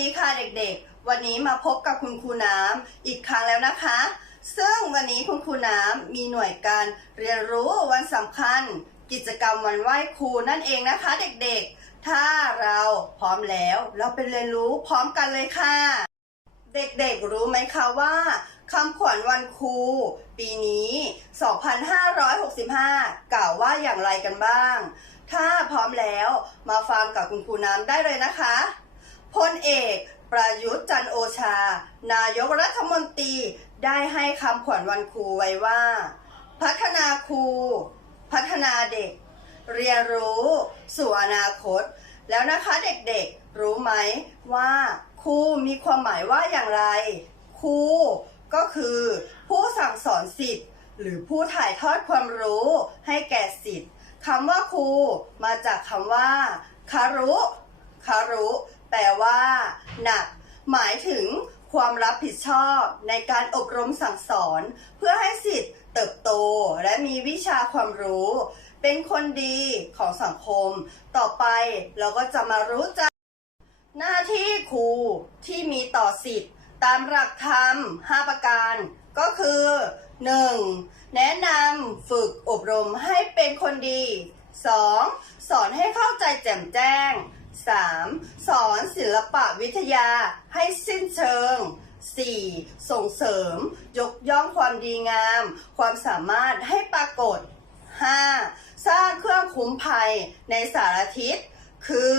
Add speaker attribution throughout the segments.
Speaker 1: ดีค่ะเด็กๆ วันนี้มาพบกับคุณครูน้ำอีกครั้งแล้วนะคะ ซึ่งวันนี้คุณครูน้ำมีหน่วยการเรียนรู้วันสำคัญ กิจกรรมวันไหว้ครูนั่นเองนะคะเด็กๆ ถ้าเราพร้อมแล้วเราไปเรียนรู้พร้อมกันเลยค่ะ เด็กๆรู้ไหมคะว่าคำขวัญวันครูปีนี้ 2565 กล่าวว่าอย่างไรกันบ้าง ถ้าพร้อมแล้วมาฟังกับคุณครูน้ำได้เลยนะคะ พลเอก ประยุทธ์จันโอชา นายกรัฐมนตรีได้ให้คำขวัญวันครูไว้ว่า พัฒนาครู พัฒนาเด็ก เรียนรู้ สู่อนาคต แล้วนะคะเด็กๆ รู้ไหมว่าครูมีความหมายว่าอย่างไรครูก็คือ ผู้สั่งสอนสิทธิ์ หรือผู้ถ่ายทอดความรู้ให้แก่สิทธิ์คำว่าครูมาจากคำว่าคารุคารุ หนัก หมายถึงความรับผิดชอบในการอบรมสั่งสอน เพื่อให้สิทธิ์เติบโตและมีวิชาความรู้ เป็นคนดีของสังคม ต่อไปเราก็จะมารู้จัก หน้าที่ครูที่มีต่อสิทธิ์ ตามหลักธรรม 5 ประการ ก็คือ 1. แนะนำฝึกอบรมให้เป็นคนดี 2. สอนให้เข้าใจแจ่มแจ้ง 3. สอนศิลปะวิทยาให้สิ้นเชิง 4. ส่งเสริม ยกย่องความดีงาม ความสามารถให้ปรากฏ 5. สร้างเครื่องคุ้มภัยในสารทิศ คือ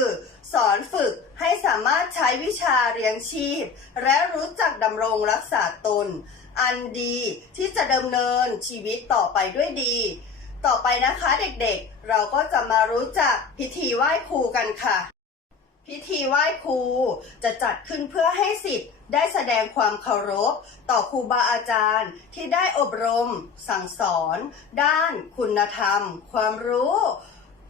Speaker 1: สอนฝึกให้สามารถใช้วิชาเรียงชีพ และรู้จักดำรงรักษาตน อันดีที่จะดำเนินชีวิตต่อไปด้วยดี ต่อไปนะคะเด็กๆ เราก็จะมารู้จักพิธีไหว้ครูกันค่ะ พิธีไหว้ครูจะจัดขึ้นเพื่อให้สิทธิ์ได้แสดงความเคารพ ต่อครูบาอาจารย์ ที่ได้อบรม สั่งสอน ด้าน คุณธรรม ความรู้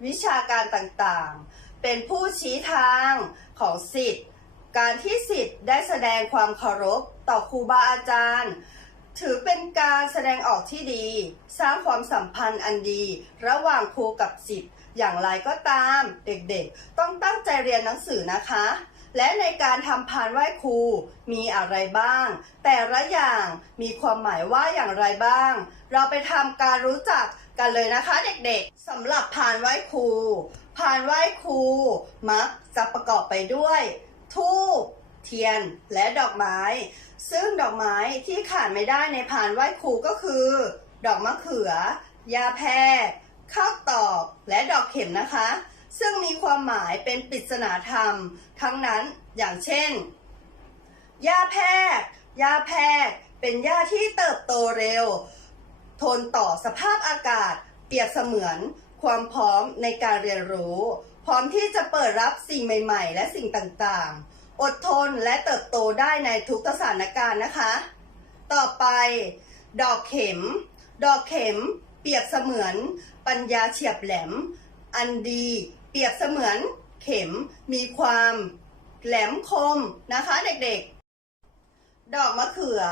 Speaker 1: วิชาการต่างๆ เป็นผู้ชี้ทางของสิทธิ์ การที่สิทธิ์ได้แสดงความเคารพ ต่อครูบาอาจารย์ ถือเป็นการแสดงออกที่ดี สร้างความสัมพันธ์อันดี ระหว่างครูกับสิทธิ์ อย่างไรก็ตามเด็กๆ ต้องตั้งใจเรียนหนังสือนะคะ และในการทำพานไหว้ครูมีอะไรบ้าง แต่ละอย่างมีความหมายว่าอย่างไรบ้าง เราไปทำการรู้จักกันเลยนะคะเด็กๆสำหรับพานไหว้ครูพานไหว้ครูมักจะประกอบไปด้วยทูบเทียนและดอกไม้ ซึ่งดอกไม้ที่ขาดไม่ได้ในพานไหว้ครูก็คือ ดอกมะเขือ ยาแพร ข้าวตอกและดอกเข็มนะคะ ซึ่งมีความหมายเป็นปริศนาธรรม ทั้งนั้นอย่างเช่นหญ้าแพรกหญ้าแพรกเป็นหญ้าที่เติบโตเร็ว ทนต่อสภาพอากาศ เปรียบเสมือนความพร้อมในการเรียนรู้ พร้อมที่จะเปิดรับสิ่งใหม่ ๆ และสิ่งต่างๆ อดทนและเติบโตได้ในทุกสถานการณ์นะคะ ต่อไป ดอกเข็ม ดอกเข็ม เปรียบเสมือนปัญญาเฉียบแหลม อันดี เปรียบเสมือนเข็มมีความแหลมคมนะคะเด็กๆ ดอกมะเขือ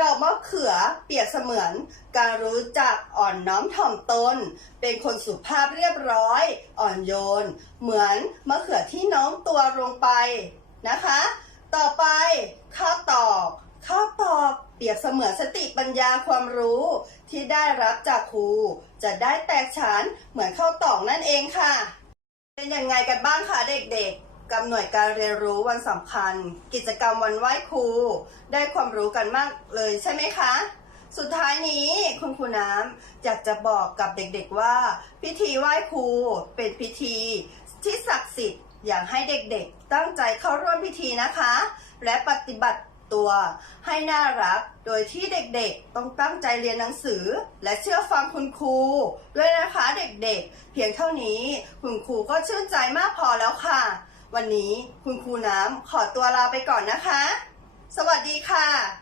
Speaker 1: ดอกมะเขือเปรียบเสมือนการรู้จักอ่อนน้อมถ่อมตน เป็นคนสุภาพเรียบร้อย อ่อนโยน เหมือนมะเขือที่น้อมตัวลงไปนะคะ ต่อไปข้าวตอก ข้าตอกเปรียบเสมือนสติปัญญาความรู้ ที่ได้รับจากครู จะได้แตกฉานเหมือนข้าวตอกนั่นเองค่ะ เป็นยังไงกันบ้างคะเด็กๆกับหน่วยการเรียนรู้วันสำคัญ กิจกรรมวันไหว้ครู ได้ความรู้กันมากเลยใช่ไหมคะสุดท้ายนี้คุณครูน้ำอยากจะบอกกับเด็กๆว่า พิธีไหว้ครูเป็นพิธีที่ศักดิ์สิทธิ์อยากให้เด็กๆ ตั้งใจเข้าร่วมพิธีนะคะ และปฏิบัติ ตัว ให้น่ารัก โดยที่เด็กๆ ต้องตั้งใจเรียนหนังสือ และเชื่อฟังคุณครู ด้วยนะคะเด็กๆ เพียงเท่านี้คุณครูก็ชื่นใจมากพอแล้วค่ะ วันนี้คุณครูน้ำขอตัวลาไปก่อนนะคะ สวัสดีค่ะ